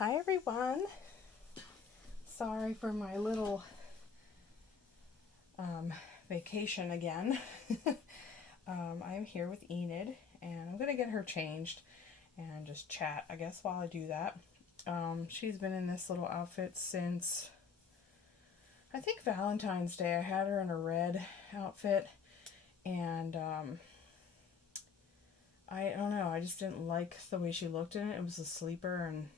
Hi everyone. Sorry for my little vacation again. I'm here with Enid and I'm going to get her changed and just chat, I guess, while I do that. She's been in this little outfit since I think Valentine's Day. I had her in a red outfit and I don't know, I just didn't like the way she looked in it. It was a sleeper and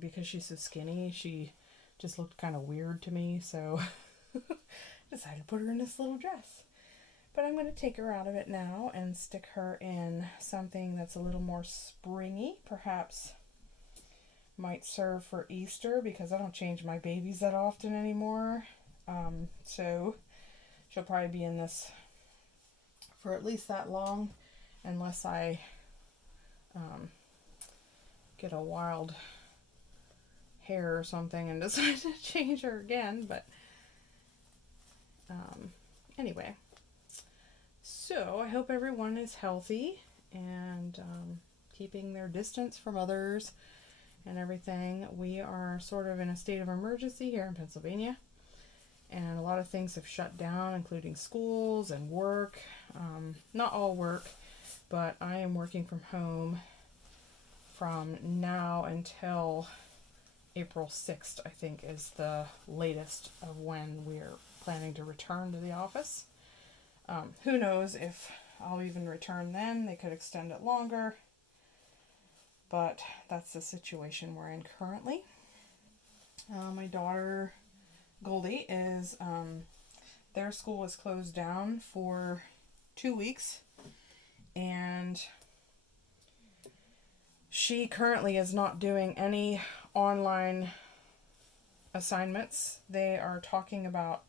because she's so skinny, she just looked kind of weird to me, so decided to put her in this little dress. But I'm going to take her out of it now and stick her in something that's a little more springy. Perhaps might serve for Easter because I don't change my babies that often anymore. So she'll probably be in this for at least that long unless I get a wild hair or something and decide to change her again. But anyway, so I hope everyone is healthy and keeping their distance from others and everything. We are sort of in a state of emergency here in Pennsylvania, and a lot of things have shut down, including schools and work. Not all work, but I am working from home from now until April 6th, I think, is the latest of when we're planning to return to the office. Who knows if I'll even return then. They could extend it longer. But that's the situation we're in currently. My daughter, Goldie, is, their school was closed down for 2 weeks. And she currently is not doing any online assignments. They are talking about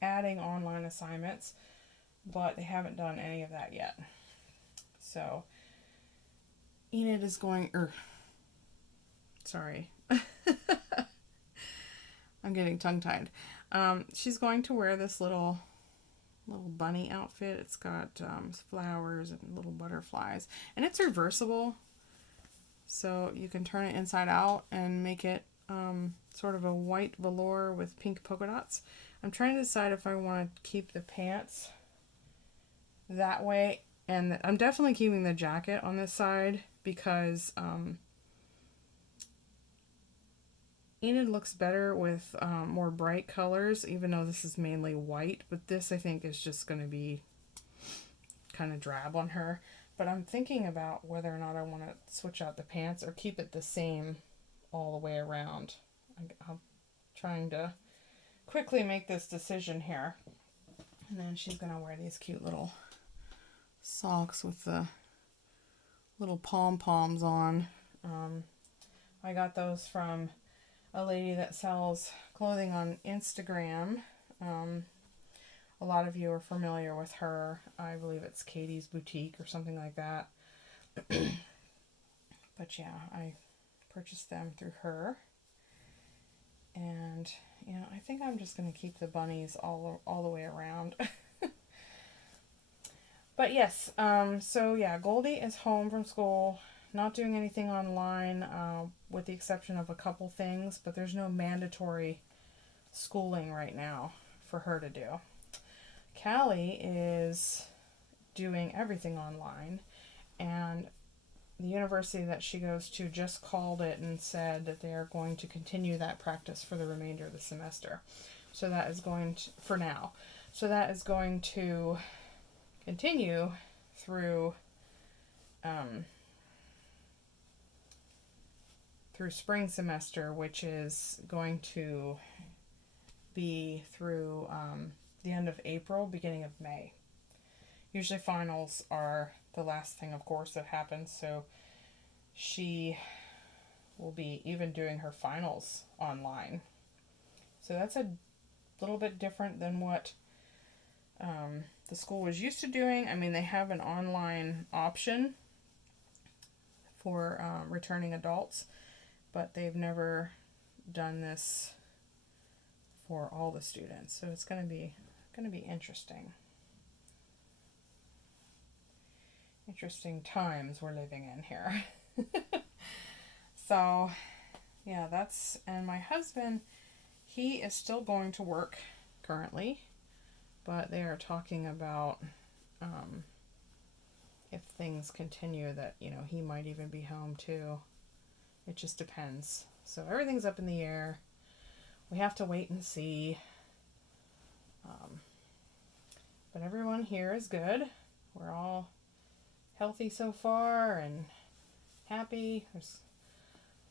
adding online assignments, but they haven't done any of that yet. So Enid is going, sorry, I'm getting tongue-tied. She's going to wear this little bunny outfit. It's got flowers and little butterflies, and it's reversible, so you can turn it inside out and make it sort of a white velour with pink polka dots. I'm trying to decide if I want to keep the pants that way, and I'm definitely keeping the jacket on this side because Enid looks better with more bright colors, even though this is mainly white, but this I think is just going to be kind of drab on her. But I'm thinking about whether or not I want to switch out the pants or keep it the same all the way around. I'm trying to quickly make this decision here. And then she's going to wear these cute little socks with the little pom-poms on. I got those from a lady that sells clothing on Instagram. A lot of you are familiar with her. I believe it's Katie's Boutique or something like that. But yeah, I purchased them through her. And, you know, I think I'm just going to keep the bunnies all the way around. But yes, so yeah, Goldie is home from school, not doing anything online, with the exception of a couple things, but there's no mandatory schooling right now for her to do. Callie is doing everything online, and the university that she goes to just called it and said that they are going to continue that practice for the remainder of the semester. So that is going to, for now, so that is going to continue through spring semester, which is going to be through the end of April, beginning of May. Usually finals are the last thing, of course, that happens, so she will be even doing her finals online. So that's a little bit different than what the school was used to doing. I mean, they have an online option for returning adults, but they've never done this for all the students. So it's going to be interesting. Interesting times we're living in here. So yeah, and my husband, he is still going to work currently, but they are talking about um, if things continue that, he might even be home too. It just depends. So everything's up in the air. We have to wait and see. Um, but everyone here is good. We're all healthy so far and happy. There's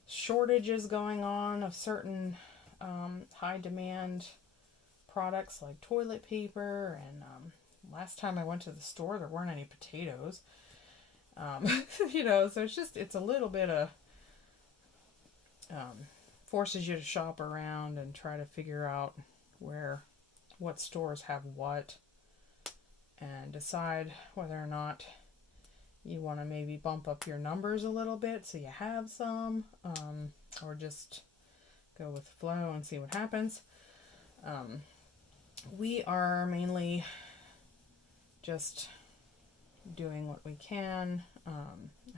shortages going on of certain high demand products like toilet paper, and last time I went to the store there weren't any potatoes. So it's a little bit of forces you to shop around and try to figure out what stores have what, and decide whether or not you want to maybe bump up your numbers a little bit so you have some, or just go with the flow and see what happens. We are mainly just doing what we can. I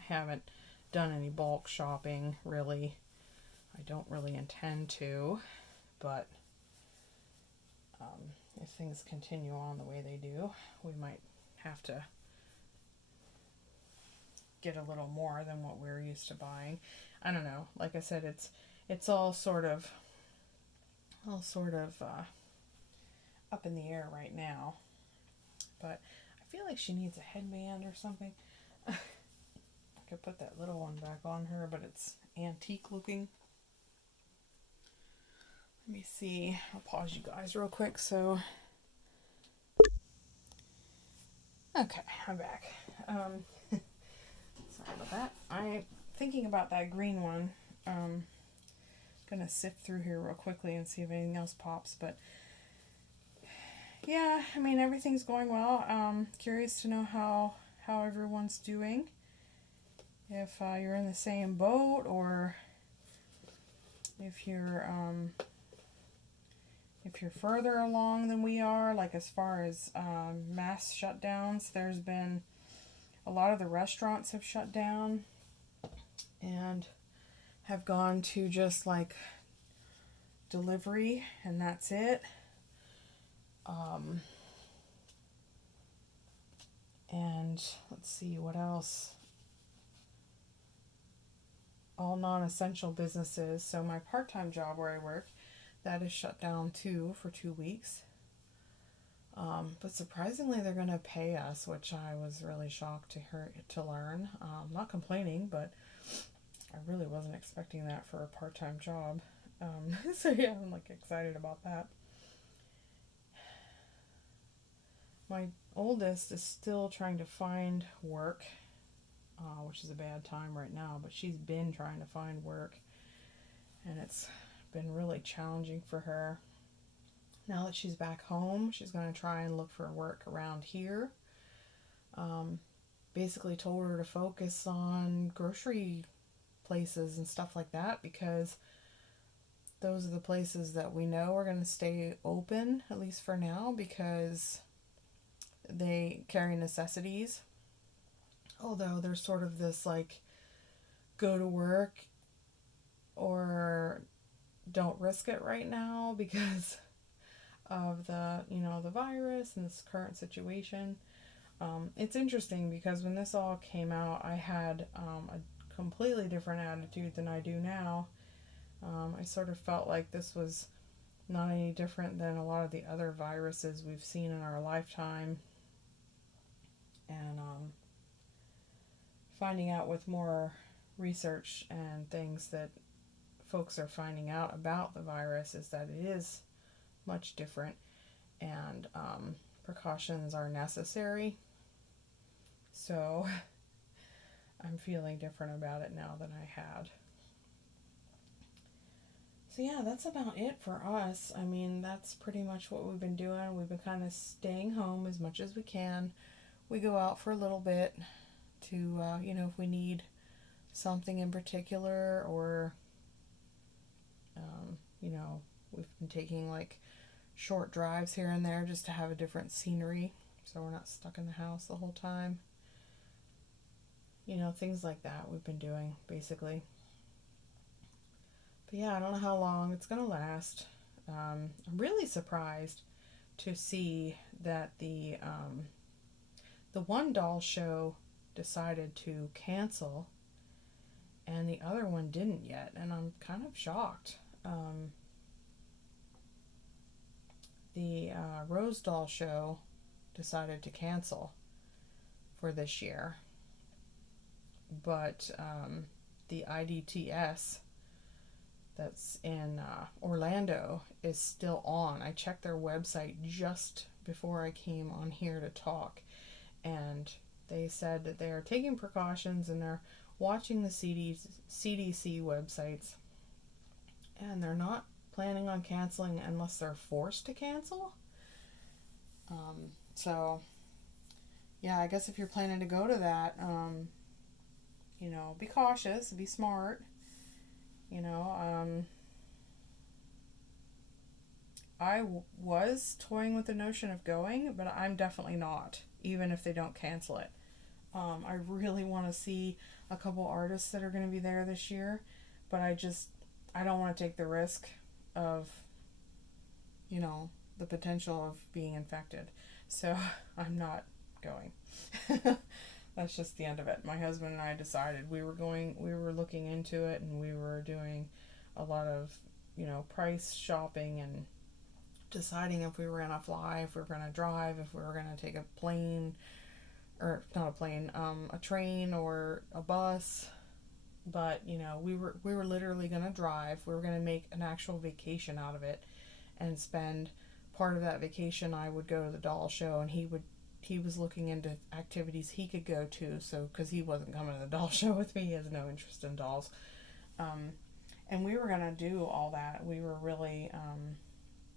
haven't done any bulk shopping, really. I don't really intend to, but if things continue on the way they do, we might have to get a little more than what we're used to buying. I don't know. Like I said, it's all sort of up in the air right now. But I feel like she needs a headband or something. I could put that little one back on her, but it's antique looking. Let me see. I'll pause you guys real quick. So, okay, I'm back. Sorry about that. I'm thinking about that green one. Gonna sift through here real quickly and see if anything else pops. But yeah, I mean, everything's going well. Curious to know how everyone's doing. If you're in the same boat, or if you're further along than we are, like as far as mass shutdowns. There's been a lot of the restaurants have shut down and have gone to just like delivery, and that's it. And let's see what else. All non-essential businesses. So my part-time job where I work, that is shut down too for 2 weeks. But surprisingly, they're going to pay us, which I was really shocked to learn. Not complaining, but I really wasn't expecting that for a part-time job. So yeah, I'm like excited about that. My oldest is still trying to find work, which is a bad time right now, but she's been trying to find work, and it's been really challenging for her. Now that she's back home, she's going to try and look for work around here. Basically told her to focus on grocery places and stuff like that, because those are the places that we know are going to stay open, at least for now, because they carry necessities. Although there's sort of this like go to work or don't risk it right now because of the virus and this current situation. It's interesting because when this all came out, I had a completely different attitude than I do now. I sort of felt like this was not any different than a lot of the other viruses we've seen in our lifetime. And finding out with more research and things that folks are finding out about the virus is that it is much different, and precautions are necessary. So I'm feeling different about it now than I had. So yeah, that's about it for us. I mean, that's pretty much what we've been doing. We've been kind of staying home as much as we can. We go out for a little bit to, if we need something in particular, or, we've been taking like short drives here and there just to have a different scenery so we're not stuck in the house the whole time. Things like that we've been doing, basically. But yeah, I don't know how long it's going to last. I'm really surprised to see that the one doll show decided to cancel and the other one didn't yet, and I'm kind of shocked. The Rose Doll show decided to cancel for this year, but the IDTS that's in Orlando is still on. I checked their website just before I came on here to talk, and they said that they are taking precautions and they're watching the CDC websites, and they're not planning on canceling unless they're forced to cancel. So, yeah, I guess if you're planning to go to that, be cautious, be smart. I was toying with the notion of going, but I'm definitely not, even if they don't cancel it. I really want to see a couple artists that are going to be there this year, but I don't want to take the risk of, the potential of being infected. So I'm not going. That's just the end of it. My husband and I decided we were looking into it, and we were doing a lot of, price shopping and deciding if we were going to fly, if we were going to drive, if we were going to take a plane, or not a plane, a train or a bus. But, we were literally going to drive. We were going to make an actual vacation out of it and spend part of that vacation. I would go to the doll show, and he was looking into activities he could go to, so because he wasn't coming to the doll show with me, he has no interest in dolls. And we were gonna do all that. We were really,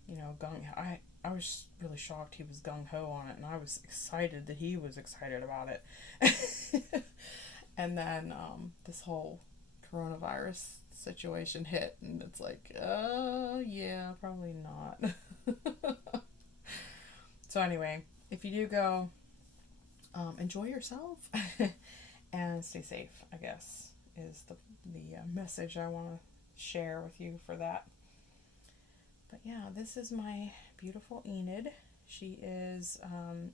gung. I was really shocked he was gung ho on it, and I was excited that he was excited about it. And then this whole coronavirus situation hit, and it's like, yeah, probably not. So anyway, if you do go, enjoy yourself and stay safe, I guess, is the message I want to share with you for that. But yeah, this is my beautiful Enid. She is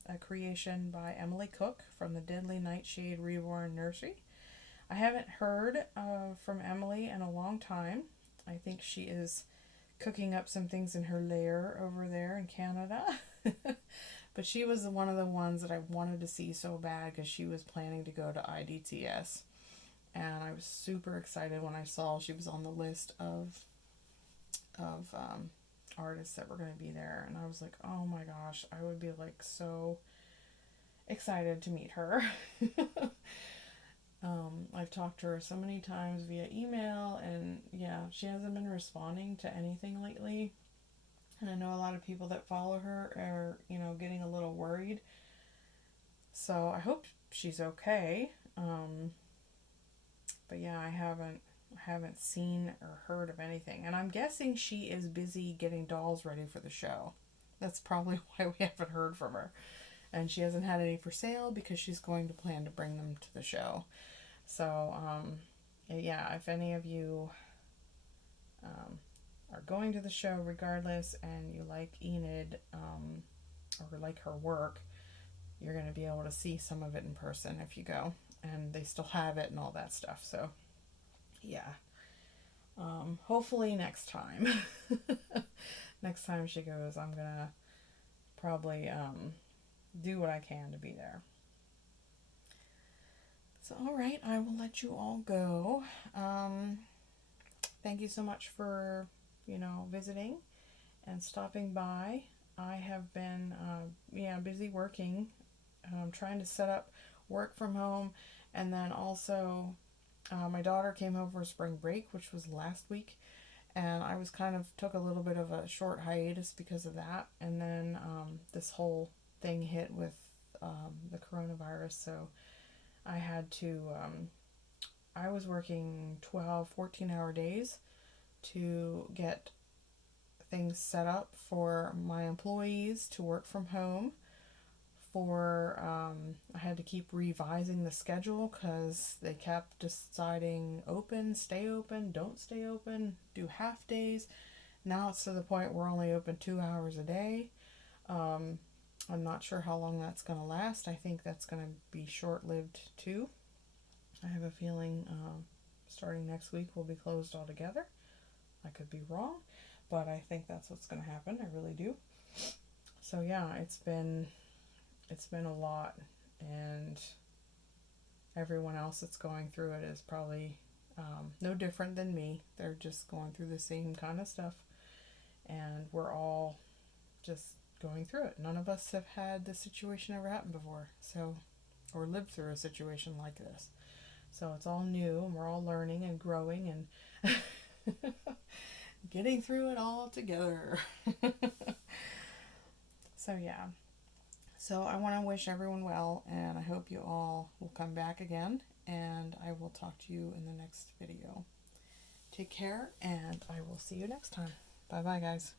a creation by Emily Cook from the Deadly Nightshade Reborn Nursery. I haven't heard from Emily in a long time. I think she is cooking up some things in her lair over there in Canada. But she was one of the ones that I wanted to see so bad because she was planning to go to IDTS. And I was super excited when I saw she was on the list of artists that were going to be there. And I was like, oh my gosh, I would be like so excited to meet her. I've talked to her so many times via email, and yeah, she hasn't been responding to anything lately. And I know a lot of people that follow her are, getting a little worried. So I hope she's okay. But yeah, I haven't seen or heard of anything. And I'm guessing she is busy getting dolls ready for the show. That's probably why we haven't heard from her. And she hasn't had any for sale because she's going to plan to bring them to the show. So, yeah, if any of you are going to the show regardless and you like Enid or like her work, you're going to be able to see some of it in person if you go. And they still have it and all that stuff. So, yeah. Hopefully next time. Next time she goes, I'm going to probably do what I can to be there. So, all right, I will let you all go. Thank you so much for, visiting and stopping by. I have been, busy working, trying to set up work from home, and then also my daughter came home for spring break, which was last week, and I was took a little bit of a short hiatus because of that, and then this whole thing hit with the coronavirus, so I had to, I was working 12, 14-hour days to get things set up for my employees to work from home for, I had to keep revising the schedule because they kept deciding open, stay open, don't stay open, do half days. Now it's to the point we're only open 2 hours a day. I'm not sure how long that's going to last. I think that's going to be short-lived too. I have a feeling starting next week we'll be closed altogether. I could be wrong, but I think that's what's going to happen. I really do. So yeah, it's been a lot, and everyone else that's going through it is probably no different than me. They're just going through the same kind of stuff, and we're all just going through it. None of us have had this situation ever happen before, so, or lived through a situation like this. So it's all new, and we're all learning and growing and getting through it all together. So yeah. So I want to wish everyone well, and I hope you all will come back again, and I will talk to you in the next video. Take care, and I will see you next time. Bye-bye, guys.